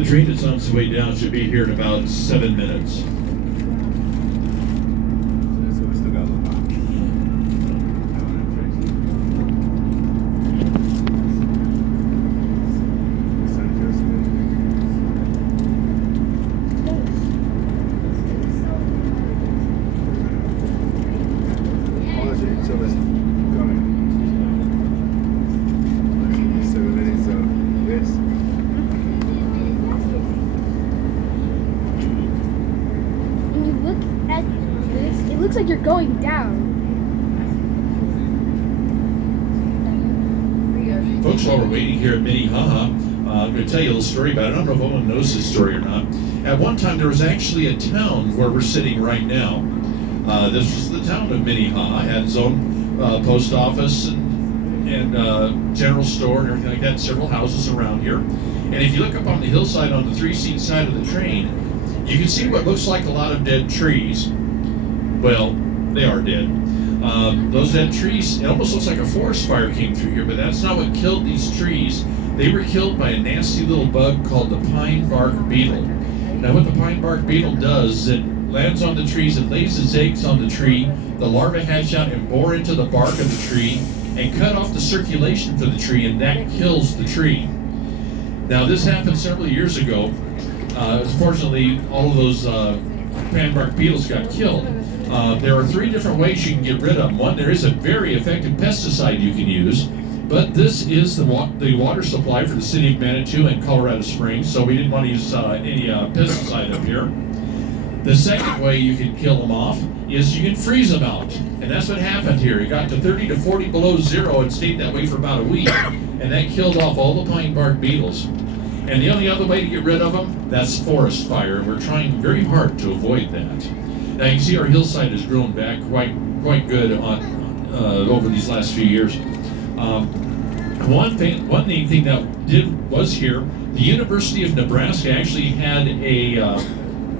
The train that's on its way down should be here in about 7 minutes. So we still got a little while. The sun feels good. Oh, so let's go ahead. 7 minutes of this. When you look at this, it looks like you're going down. Folks, while we're waiting here at Minnehaha, I'm going to tell you a little story about it. I don't know if anyone knows this story or not. At one time, there was actually a town where we're sitting right now. This was the town of Minnehaha. It had its own post office and general store and everything like that, several houses around here. And if you look up on the hillside on the three-seat side of the train, you can see what looks like a lot of dead trees. Well, they are dead. Those dead trees, it almost looks like a forest fire came through here, but that's not what killed these trees. They were killed by a nasty little bug called the pine bark beetle. Now what the pine bark beetle does is it lands on the trees and lays its eggs on the tree. The larvae hatch out and bore into the bark of the tree and cut off the circulation for the tree, and that kills the tree. Now this happened several years ago. Unfortunately, all of those pine bark beetles got killed. There are 3 different ways you can get rid of them. One, there is a very effective pesticide you can use, but this is the water supply for the city of Manitou and Colorado Springs, so we didn't want to use any pesticide up here. The second way you can kill them off is you can freeze them out, and that's what happened here. It got to 30 to 40 below zero and stayed that way for about a week, and that killed off all the pine bark beetles. And the only other way to get rid of them, that's forest fire, and we're trying very hard to avoid that. Now you can see our hillside has grown back quite good on over these last few years. One neat thing that was here, the University of Nebraska actually had a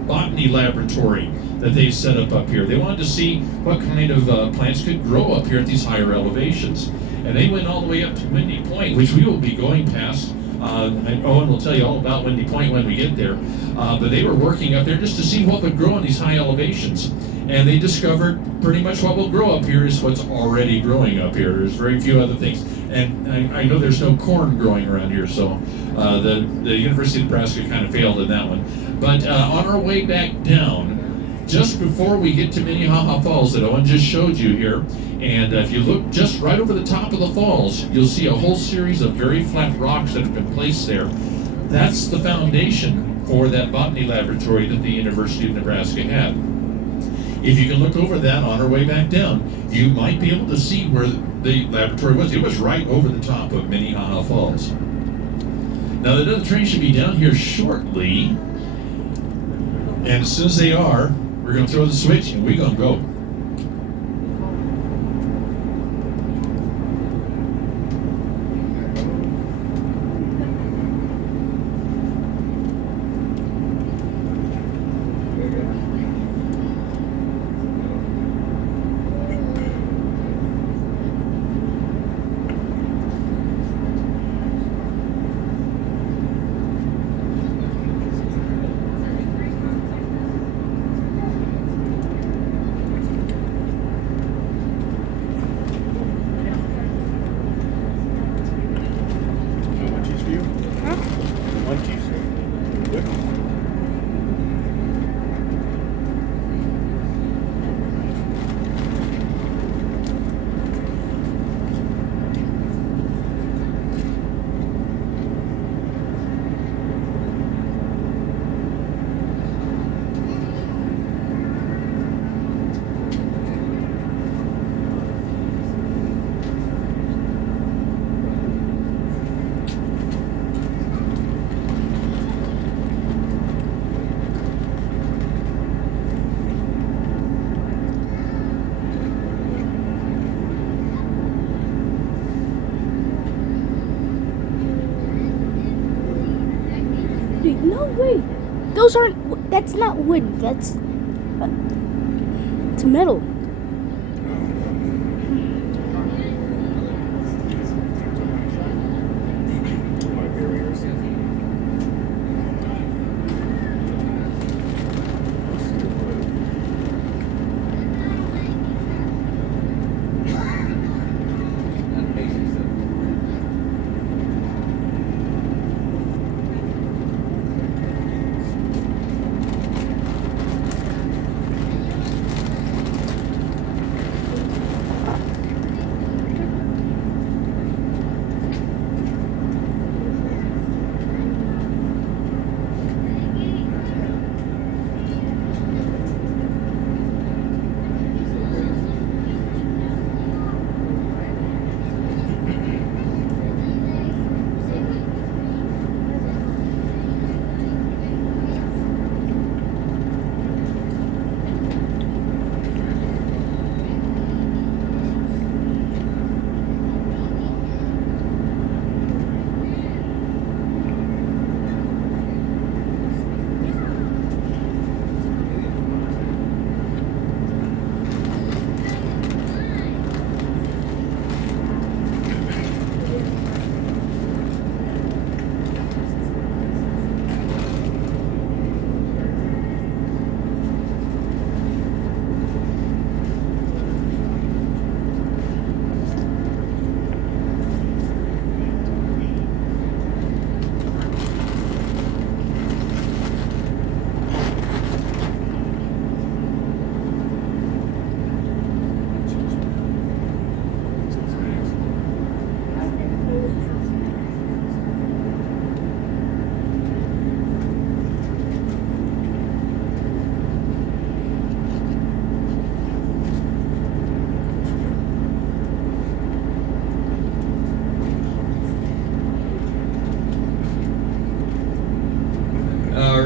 botany laboratory that they set up here. They wanted to see what kind of plants could grow up here at these higher elevations. And they went all the way up to Windy Point, which we will be going past. Owen will tell you all about Windy Point when we get there. But they were working up there just to see what would grow in these high elevations. And they discovered pretty much what will grow up here is what's already growing up here. There's very few other things. And I know there's no corn growing around here, so the University of Nebraska kind of failed in that one. But on our way back down, just before we get to Minnehaha Falls that Owen just showed you here, and if you look just right over the top of the falls, you'll see a whole series of very flat rocks that have been placed there. That's the foundation for that botany laboratory that the University of Nebraska had. If you can look over that on our way back down, you might be able to see where the laboratory was. It was right over the top of Minnehaha Falls. Now the other train should be down here shortly, and as soon as they are, we're going to throw the switch and we're going to go. No way. Those aren't. That's not wood. That's. It's metal.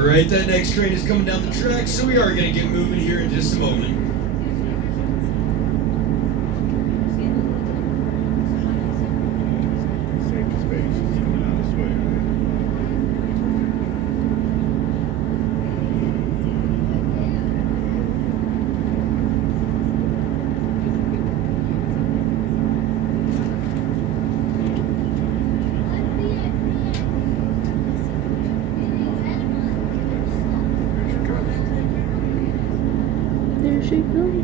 Alright, that next train is coming down the track, so we are going to get moving here in just a moment. Safety space is coming out this way, right? There she comes. There she goes.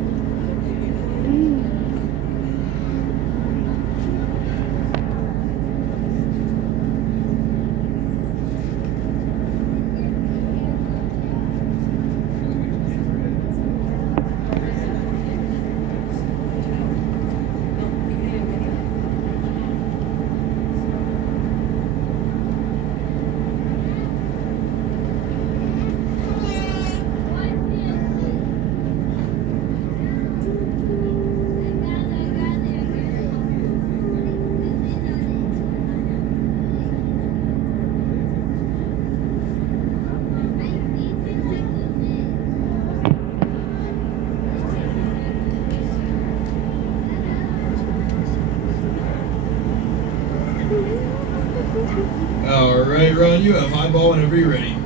Alright, Ron, you have highball whenever you're ready.